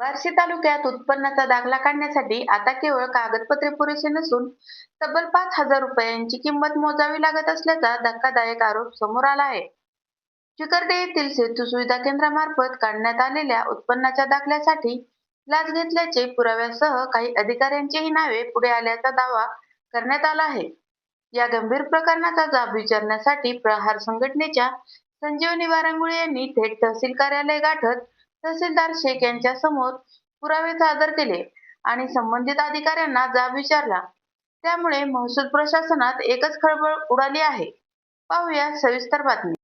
बार्शी तालुक्यात उत्पन्नाचा दाखला काढण्यासाठी आता केवळ कागदपत्रे पुरेसे नसून तब्बल 5,000 रुपयांची किंमत मोजावी लागत असल्याचा धक्कादायक आरोप समोर आला आहे. चिकर्डे येथील सेतू सुविधा केंद्रामार्फत काढण्यात आलेल्या उत्पन्नाच्या दाखल्यासाठी लाच घेतल्याचे पुराव्यासह काही अधिकाऱ्यांचीही नावे पुढे आल्याचा दावा करण्यात आला आहे. या गंभीर प्रकरणाचा जाब विचारण्यासाठी प्रहार संघटनेच्या संजीवनी वारंगुळे यांनी थेट तहसील कार्यालय गाठत तहसीलदार शेख यांच्या समोर पुरावे सादर केले आणि संबंधित अधिकाऱ्यांना जाब विचारला. त्यामुळे महसूल प्रशासनात एकच खळबळ उडाली आहे. पाहूया सविस्तर बातमी.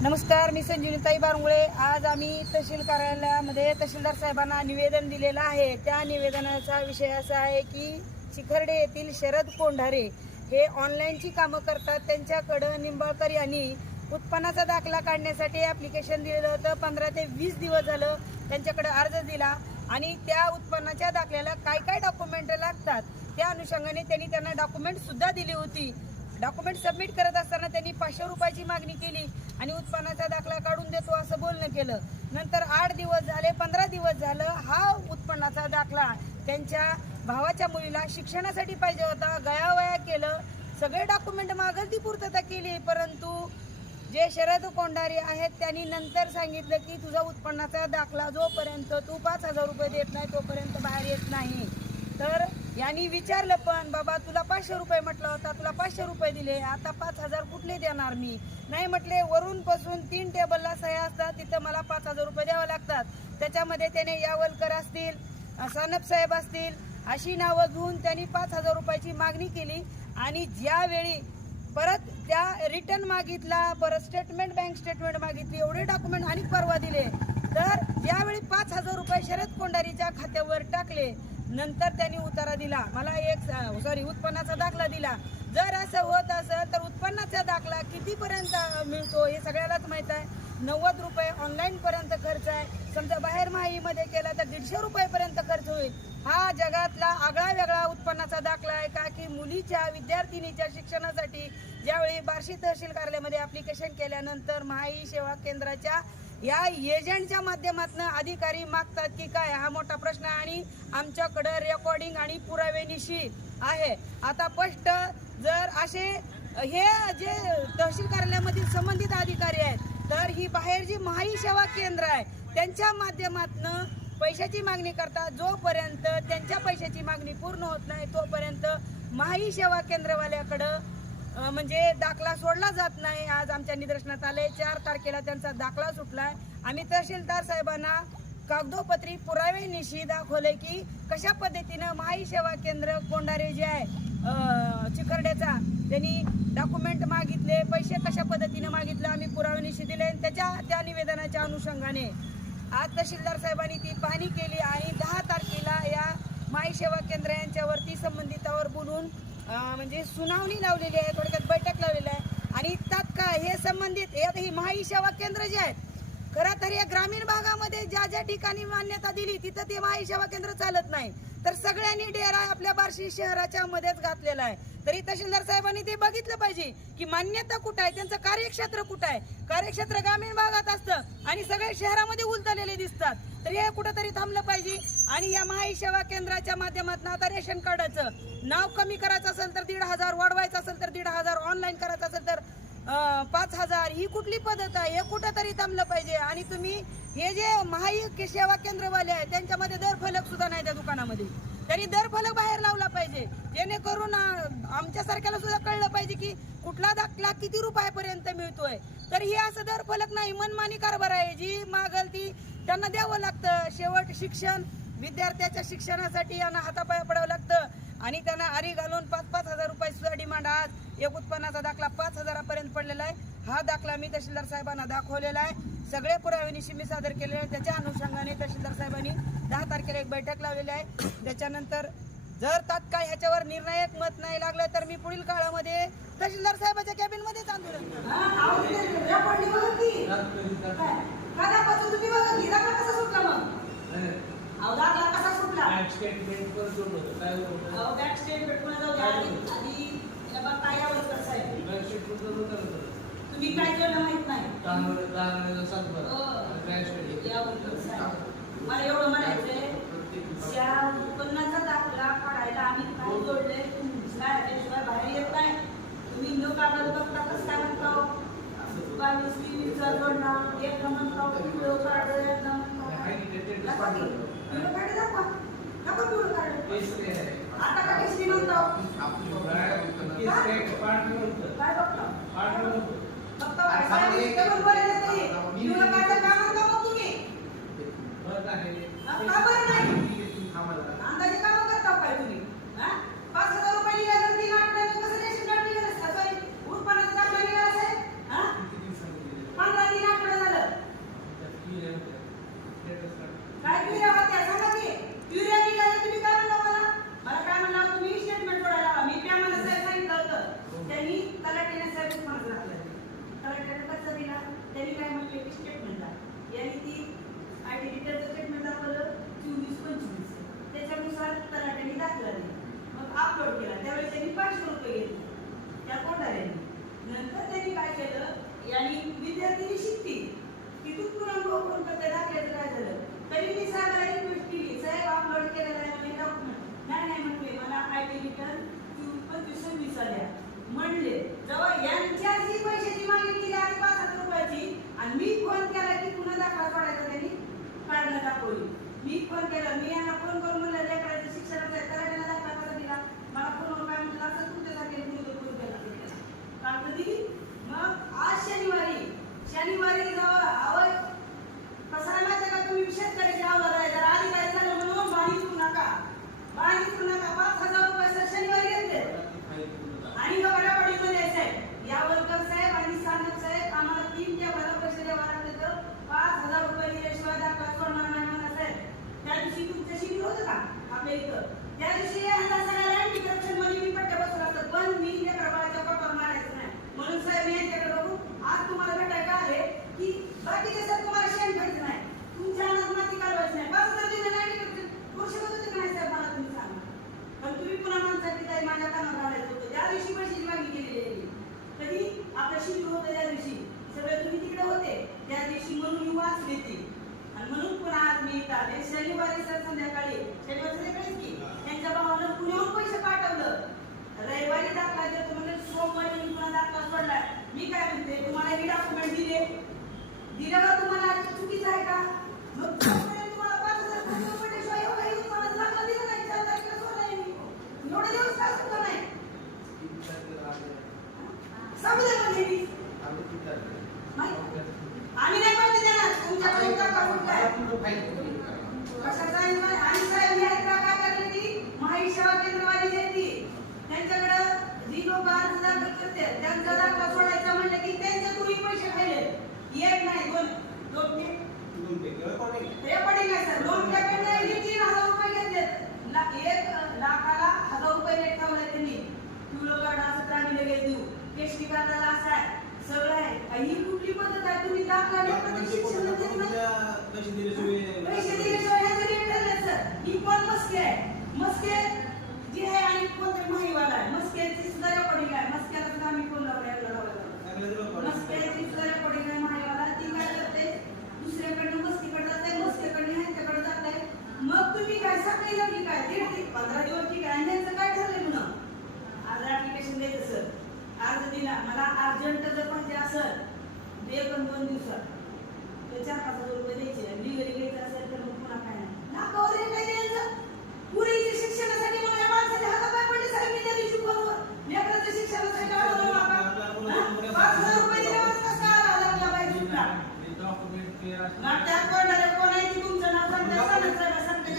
नमस्कार, मी संजीवनीताई वारंगुळे. आज आम्ही तहसील कार्यालयामध्ये तहसीलदार साहेबांना निवेदन दिलेलं आहे. त्या निवेदनाचा विषय असा आहे की चिखर्डे येथील शरद कोंढारे हे ऑनलाईनची कामं करतात. त्यांच्याकडं निंबाळकर यांनी उत्पन्नाचा दाखला काढण्यासाठी ॲप्लिकेशन दिलेलं होतं. 15 ते 20 दिवस झालं त्यांच्याकडे अर्ज दिला आणि त्या उत्पन्नाच्या दाखल्याला काय काय डॉक्युमेंट लागतात त्या अनुषंगाने त्यांना डॉक्युमेंटसुद्धा दिली होती. डॉक्युमेंट सबमिट करत असताना त्यांनी 500 रुपयाची मागणी केली आणि उत्पन्नाचा दाखला काढून देतो असं बोलणं केलं. नंतर 8 दिवस झाले, 15 दिवस झालं, हा उत्पन्नाचा दाखला त्यांच्या भावाच्या मुलीला शिक्षणासाठी पाहिजे होता. गयावया केलं, सगळे डॉक्युमेंट मागल ती पूर्तता केली. परंतु जे शरद कोंढारे आहेत त्यांनी नंतर सांगितलं की तुझा उत्पन्नाचा दाखला जोपर्यंत तू 5,000 रुपये देत नाही तोपर्यंत बाहेर येत नाही. तर यांनी विचारलं, पण बाबा तुला 500 रुपये म्हटलं होता, तुला 500 रुपये दिले, आता 5,000 कुठले देणार मी? नाही म्हटले, वरून पासून 3 टेबलला सह्या असतात, तिथं मला 5,000 रुपये द्यावं लागतात. त्याच्यामध्ये त्याने यावलकर असतील, सानप साहेब असतील अशी नावं घेऊन त्यांनी 5,000 रुपयाची मागणी केली आणि ज्यावेळी परत त्या रिटर्न मागितला, परत स्टेटमेंट, बँक स्टेटमेंट मागितली, एवढे डॉक्युमेंट आणि परवा दिले. तर ज्यावेळी 5,000 रुपये शरद कोंढारीच्या खात्यावर टाकले, नंतर त्यांनी उतारा दिला, मला उत्पन्नाचा दाखला दिला. जर असं होत असेल तर उत्पन्नाचा दाखला कितीपर्यंत मिळतो हे सगळ्यालाच माहीत आहे. 90 रुपये ऑनलाईन पर्यंत खर्च आहे. समजा बाहेर माहीमध्ये केला तर 150 रुपयापर्यंत खर्च होईल. हा जगातला आगळा वेगळा उत्पन्नाचा दाखला आहे का की मुलीच्या विद्यार्थिनीच्या शिक्षणासाठी ज्यावेळी बार्शी तहसील कार्यालयामध्ये ॲप्लिकेशन केल्यानंतर महाई सेवा केंद्राच्या या एजंटच्या माध्यमातून अधिकारी मागतात की काय, हा मोठा प्रश्न आहे आणि आमच्याकडं रेकॉर्डिंग आणि पुरावेनिशी आहे. आता स्पष्ट जर असे हे जे तहसील कार्यालयामधील संबंधित अधिकारी आहेत तर ही बाहेर जी महाई सेवा केंद्र आहे त्यांच्या माध्यमातून पैशाची मागणी करतात. जोपर्यंत त्यांच्या पैशाची मागणी पूर्ण होत नाही तोपर्यंत महाई सेवा केंद्रवाल्याकडं म्हणजे दाखला सोडला जात नाही. आज आमच्या निदर्शनात आले, 4 तारखेला त्यांचा दाखला सुटलाय. आम्ही तहसीलदार साहेबांना कागदोपत्री पुरावे निशी दाखवले की कशा पद्धतीनं महाई सेवा केंद्र कोंढारे जे आहे चिखर्डेचा त्यांनी डॉक्युमेंट मागितले, पैसे कशा पद्धतीने मागितले, आम्ही पुरावे निशी दिले. त्या निवेदनाच्या अनुषंगाने आज तहसीलदार साहेबांनी ती पाहणी केली आणि 10 तारखेला या महाई सेवा केंद्र यांच्यावरती संबंधितावर बोलून म्हणजे सुनावणी लावलेली आहे, थोडक्यात बैठक लावलेली आहे. आणि तात्काळ हे संबंधित ही महाई सेवा केंद्र जे आहेत, खरं तर या ग्रामीण भागामध्ये ज्या ज्या ठिकाणी मान्यता दिली तिथं ते महाई सेवा केंद्र चालत नाही. तर सगळ्यांनी डेरा आपल्या बार्शी शहराच्या मध्येच घातलेला आहे. तरी तहसीलदार साहेबांनी ते बघितलं पाहिजे की मान्यता कुठं आहे, त्यांचं कार्यक्षेत्र कुठं आहे. कार्यक्षेत्र ग्रामीण भागात असतं आणि सगळे शहरामध्ये उलटलेले दिसतात. तर हे कुठंतरी थांबलं पाहिजे. आणि या महाई सेवा केंद्राच्या माध्यमातून आता रेशन कार्डाचं नाव कमी करायचं असेल तर 1,500, वाढवायचं असेल तर 1,500, ऑनलाईन करायचं असेल तर 5,000, ही कुठली पद्धत आहे? हे कुठंतरी थांबलं पाहिजे. आणि तुम्ही हे जे महाई सेवा केंद्रवाले आहेत त्यांच्यामध्ये दरफलक सुद्धा नाही त्या दुकानामध्ये, त्यांनी दरफलक बाहेर लावला पाहिजे, जेणेकरून आमच्यासारख्याला सुद्धा कळलं पाहिजे की कुठला दाखला किती रुपयापर्यंत मिळतोय. तर हे असं दरफलक नाही, मनमानी कारभार आहे. जी मागल ती त्यांना द्यावं लागतं. शेवट शिक्षण, विद्यार्थ्याच्या शिक्षणासाठी यांना हातापाया पडावं लागतं. आणि त्यांना आरी घालून 5-5 हजार रुपये सुद्धा डिमांड. आज एक उत्पन्नाचा दाखला 5,000पर्यंत पडलेला आहे. हा दाखला मी तहसीलदार साहेबांना दाखवलेला आहे. सगळे पुराव्यानिशी मी सादर केलेले आहे. त्याच्या अनुषंगाने तहसीलदार साहेबांनी 10 तारखेला एक बैठक लावलेली आहे. त्याच्यानंतर जर तात्काळ ह्याच्यावर निर्णायक मत नाही लागलं तर मी पुढील काळामध्ये तहसीलदार साहेबाच्या कॅबिन मध्येच आंदोलन तुम्ही काय केलं माहित नाही. मला एवढं म्हणायचंय त्या उत्पन्नाचा दाखला काढायला आम्ही काय जोडले त्याशिवाय बाहेर येत नाही. तुम्ही न काढत बघता कसं काय म्हणतो जोडला एक म्हणतो व्हिडिओ काढ आता का केसरी म्हणतो काय बघतो अंदाजे काम करता काय तुम्ही 5,000 रुपये निघाले 3 आठवड्यात कसं रेशन कार्ड निघालं सॉरी उत्पन्नाचा दाखला निघाला साहेब 15 आठवडे झालं काय क्युरिया होत्या सांगा की क्युरिया निघालं तुम्ही काय म्हणला मला काय म्हणला तुम्ही स्टेटमेंट सोडायला मी त्या मला साहेब सांगितलं होतं त्यांनी तलाठीने साहेब उत्पन्न दाखला तलाठीने कसं दिला त्यांनी काय म्हटले की स्टेटमेंटला यांनी ती आयटी डिटेलचं स्टेटमेंट दाखवलं 24-25 त्याच्यानुसार तलाठ्याने दाखला दिला. मग अपलोड केला त्यावेळेस त्यांनी 500 रुपये घेतले त्या कोठाऱ्यांनी. नंतर त्यांनी काय केलं यांनी विद्यार्थी शिकतील तिथून पुन्हा करून त्या दाखल्याचं काय झालं तरी मी साहेबाला रिक्वेस्ट केली साहेब अपलोड केलेला आहे डॉक्युमेंट नाही म्हटले मला आयटी रिटर्न 24-26 आल्या म्हणले जेव्हा यांच्याची पैशाची मागणी केली आणि 5,000 रुपयाची आणि मी फोन केला की पुन्हा दाखला सोडायचा त्यांनी काढणं दाखवली. मी फोन केला मी यांना फोन करून म्हणलं लेकराचं शिक्षणाचा तलाठ्याला दाखला कसा दिला मला फोनवर काय म्हणलं असं तुमच्यासाठी फोन केला काल कधी मग आज शनिवारी जेव्हा कसा आहे माहिती का तुम्ही शेतकऱ्याची आवड आहे जर आधी काय झालं म्हणून बांधितू नका 5,000 रुपये शनिवारी घेतले आणि गडाबडीमध्ये साहेब यावर साहेब आणि सानप साहेब आम्हाला 3 ते 12 पैसे द्यावा लागले तर 5,000 रुपये दिल्याशिवाय दाखला सोडणार नाही म्हणा साहेब. त्या दिवशी तुमच्या शिबिर होतं का आपल्या इथं त्या दिवशी सगळ्या अँटी करप्शन मध्ये मी पट्ट्या बसला असतं पण मी लेकराबाळाच्या पोटावर मारायचं नाही म्हणून साहेब मी यांच्याकडे बघू आज तुम्हाला भेटायला आले की बाकीचे सर तुम्हाला शेण घ्यायचं नाही तुमच्या अनाथ माती काढवायचं नाही 5,000 दिले नाही करू शकत होते का नाही साहेब मला तुम्ही सांगा. पण तुम्ही पुन्हा माणसाठी काही माझ्या कानावर घालायचं होतं ज्या दिवशी पैशाची मागणी केलेली आहे कधी आपलं शिबिर होतं त्या दिवशी सगळे तुम्ही तिकडे होते त्या दिवशी म्हणून मी वाचली ती आणि म्हणून पुन्हा आज मी इथं आले. शनिवारी सर संध्याकाळी की त्यांच्या भावानं पुण्याहून पैसे पाठवलं रविवारी दाखला देतो म्हणजे सोमवारी मी पुन्हा दाखला सोडलाय. मी काय म्हणते तुम्हाला हे डॉक्युमेंट दिल्यावर तुम्हाला चुकीचं आहे का मग तुम्हाला 5,000 रुपये शिवाय एवढा दाखला दिला नाही 4 तारखेला सोडलाय मी एवढे दिवस काय सुद्धा नाही समजेल आम्ही नाही माहिती देणार तुमच्याकडे कशाचा आणि साहेब काय करते ती माहिती सेवा केंद्रवाली येते त्यांच्याकडे जी लोक अर्ज दाखल करते त्यांचा दाखला सोडायचा म्हणलं की त्यांचे तुम्ही पैसे खायले एक नाही दोन रेकॉर्डिंग आहे सर 2 टक्क्यांना 3,000 रुपये घेतले 1 लाखाला 1,000 रुपये रेट ठेवले त्यांनी पिवळं कार्ड असं तर आम्ही लगेच देऊ केशरी कार्डाला असं आहे सगळं आहे ही कुठली पद्धत आहे तुम्ही दाखला शिक्षण पैसे दिल्याशिवाय सर ही कोण मस्के आहे मस्के जी आहे आणि कोणतरी माहीवाला आहे मस्केची सुद्धा रेकॉर्डिंग आहे मस्क्याला सुद्धा आम्ही फोन लावला मस्क्याची सुद्धा रेकॉर्डिंग आहे माहीवाला ती काय करते दुसऱ्याकडनं मस्तीकडे जाते मस्केकडनं ह्यांच्याकडे जाते मग तुम्ही काय सकाळी लागली काय 1.5 ते 15 दिवस ठीक आहे ह्यांचं काय ठरलंय म्हणून आज ऍप्लिकेशन द्यायचं सर अर्ज दिला मला अर्जंट जर पाहिजे असेल दे पण 2 दिवसात तर 4,000 रुपये द्यायचे लिगली घ्यायचं असेल तर मग पुन्हा काय नाही नाकावर काय द्यायचं पुरीच्या शिक्षणासाठी मला माणसाचे हातापाय पडले साहेब मी त्या दिवशी फोनवर लेकराच्या शिक्षणासाठी आलो 5,000 रुपये दिल्यावर कसं आला लागला पाहिजे त्यात कोणाला कोण आहे ती तुमचं नाव सांगता सांगता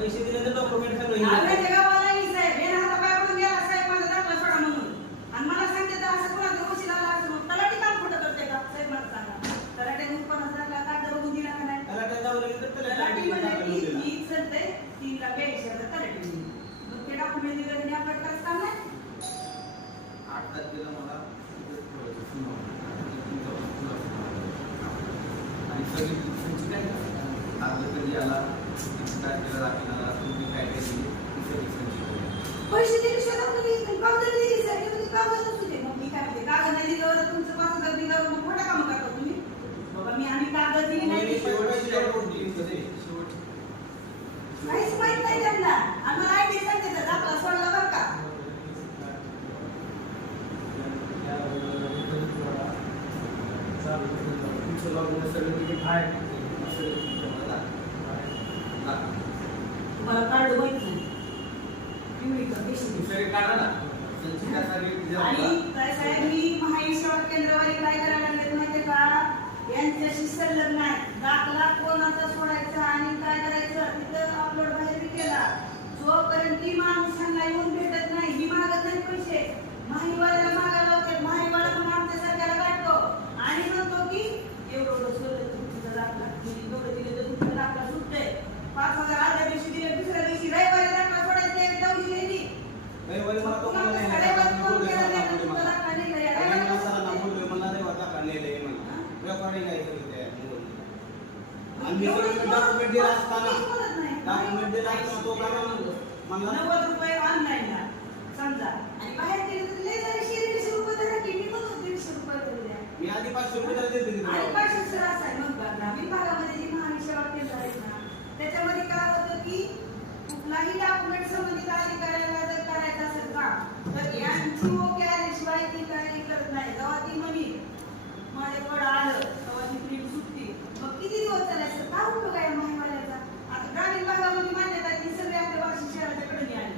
पैसे दिले तर डॉक्युमेंट सगळं आपल्या जगावाला ही साहेब हे हाता पायावरून गेला साहेब माझा दाखला सोडा म्हणून आणि मला सांगते तर असं कोणाचं वशील आला असं मग तलाठी काम खोटं करते का साहेब मला सांगा तलाट्याने उत्पन्न दाखला कागद बघून दिला का नाही त्याला त्या जाऊ लागेल तर तलाठी त्याला म्हणजे की ही चलते 3,82,000 तलाठी दिली. मग ते डॉक्युमेंट दिलं आणि आपल्याला करायचं काम नाही 8 तारखेला मला आणि सगळी तुमची काय आज कधी आला तारखेला दाखवणार तुम्ही काय काय केली ती सगळी संची पैसे दिले शोधा तुम्ही कागद दिली साहेब तुम्ही कागद असू दे मग मी काय म्हणते कागद नाही दिल्यावर तुमचं 5,000 दिल्यावर मग खोटा काम करता तुम्ही बाबा मी आम्ही कागद दिली नाही शेवटची डेट कोणती कधी शेवट काहीच माहित नाही त्यांना आम्हाला आयडी सांगते तर दाखला सोडला बरं का तुमचं लॉग सर्टिफिकेट आहे तुम्हाला कार्ड माहित नाही पिवळी का पेशंट दुसरे काढा ना त्यांची त्यासाठी आणि काय साहेब मी महाईश्वर केंद्रवाली काय करायला लागलेत माहितीये का यांच्याशी संलग्न आहे दाखला कोणाचा सोडायचा आणि काय करायचं तिथं अपलोड बाहेर केला जोपर्यंत ती माणसांना येऊन भेटत नाही मी मागत नाही पैसे माहीवाल्याला मागायला होते माहीवाला पण आमच्या सरकारला काढतो आणि म्हणतो की एवढं सोडलं तुमचा दाखला तुम्ही एवढं दिले तर तुमचा दाखला सुटतोय 5,000 आदल्या दिवशी दिले दुसऱ्या दिवशी रविवारी दाखला सोडायचे जाऊन गेली रविवारी मला तो मला नाही रविवारी फोन केला नाही तुमचा दाखला निघाला रविवारी मला बोलतोय मला नाही वाटत काढलेले म्हणा रेकॉर्डिंग आहे सगळं आणि मी सगळं डॉक्युमेंट दिला असताना डॉक्युमेंट दिला असताना तो काय म्हणला 90 रुपये ऑनलाईनला समजा आणि बाहेर गेले तर लय झाले 150 रुपये तर की मी म्हणतो 150 रुपये तरी द्या मी आधी 500 रुपये देते आणि 500 सर असं आहे मग ग्रामीण भागामध्ये जी महाविषयावर केंद्र आहेत ना त्याच्यामध्ये काय होतं की कुठलाही डॉक्युमेंट संबंधित अधिकाऱ्याला जर करायचं असेल का तर यांची ओके आल्याशिवाय ती काही करत नाही जेव्हा ती म्हणी माझ्याकडे आलं तेव्हा ती प्रिंट सुटती मग किती दिवस चालायचं काय उपयोग आहे माहितीवाल्याचा आता ग्रामीण भागामध्ये मान्यता आहे ती सगळी आपल्या वाशी शहराच्या कडे आली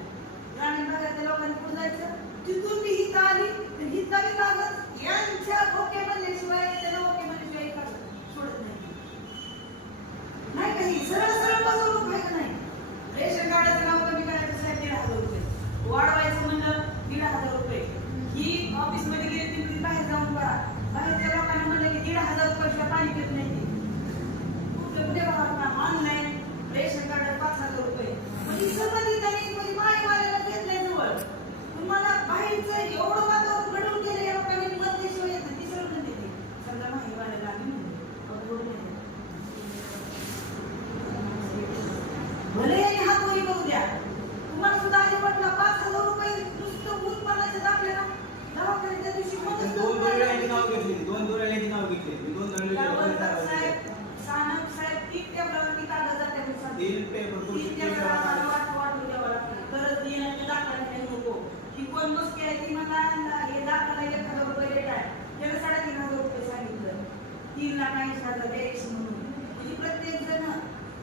ग्रामीण भागातल्या लोकांनी पुढे जायचं तिथून मी हित आली तर हितला बी कागद यांच्या ओके म्हणल्याशिवाय त्याला ओके म्हणल्याशिवाय कागद सोडत नाही काही सरळ सरळ बसवलं पाहिजे नाही रेशन कार्डाचं नाव कमी करायचं साहेब 1,500 रुपये वाढवायचं म्हणलं 1,500 रुपये ही ऑफिस मध्ये गेली ती बाहेर जाऊन करा बाहेरच्या लोकांना म्हणलं की 1,500 रुपये पाणी पित नाही कुठे बघा ऑनलाईन रेशन कार्ड 5,000 रुपये म्हणजे संबंधित आणि म्हणजे मायवाल्याला घेतलंय जवळ तुम्हाला बाहेरचं एवढं वातावरण घडवून गेलं या लोकांनी मध्यशिवाय येत नाही तिसरं पण देते समजा माहिवाल्याला आम्ही भले यांनी हात वरी बघू द्या तुम्हाला सुद्धा आधी म्हटलं 5,000 रुपये नुसतं उत्पन्नाचे दाखले ना दवाखान्याच्या दिवशी दोन वेळेची नाव घेतली दोन वेळेची नाव घेतली मी दोन साहेब सानप साहेब 3 टेबलावरती कागद जाते तीन पेपर तीन टेबलावर वाटून द्यावं लागतं गरज येण्याच्या दाखला नाही नको की कोण मस्के आहे ती मला हे दाखला 1,000 रुपये रेट आहे त्याला 3,500 रुपये सांगितलं 3,80,000 द्यायची म्हणून म्हणजे प्रत्येक जण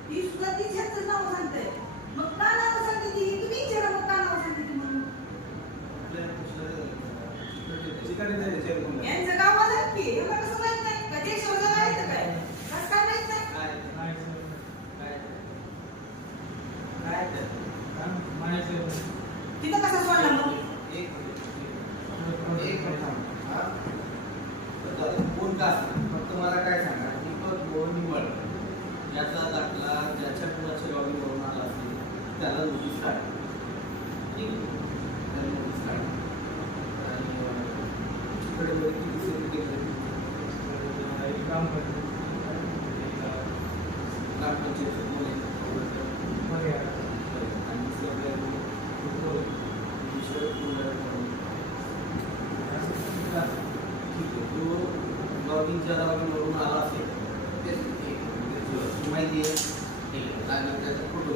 ती सुद्धा तिच्याच नाव सांगते मग का नाव सांगते ती तुम्ही विचारा मग का नाव सांगते ती म्हणून यांचं गाव आलं की एवढं कसं माहित नाही का देश वगैरे आहे काय कसं काय माहित नाही तिथं कसा सोडला मग कोण का फक्त मला काय सांगा दीपक निवड याचा दाखला ज्याच्या कुणाच्या गावीवरून आला असेल त्याला नोटीस काढ ठीक त्याला नोटीस काढ आणि काम करतो ग्रामपंचायत लॉगिंगच्या गावीवरून आला असेल माहिती आहे लागेल त्याचा फोटो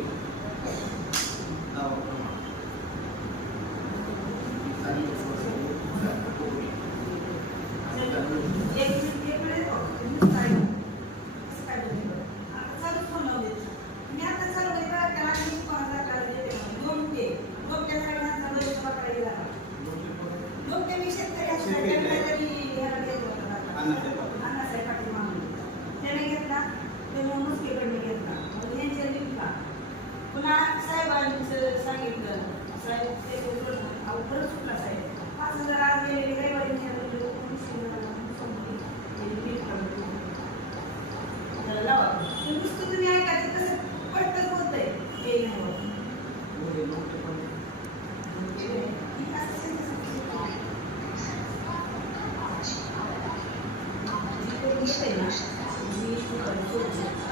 सेवा क्षेत्रात मी कन्फ्युज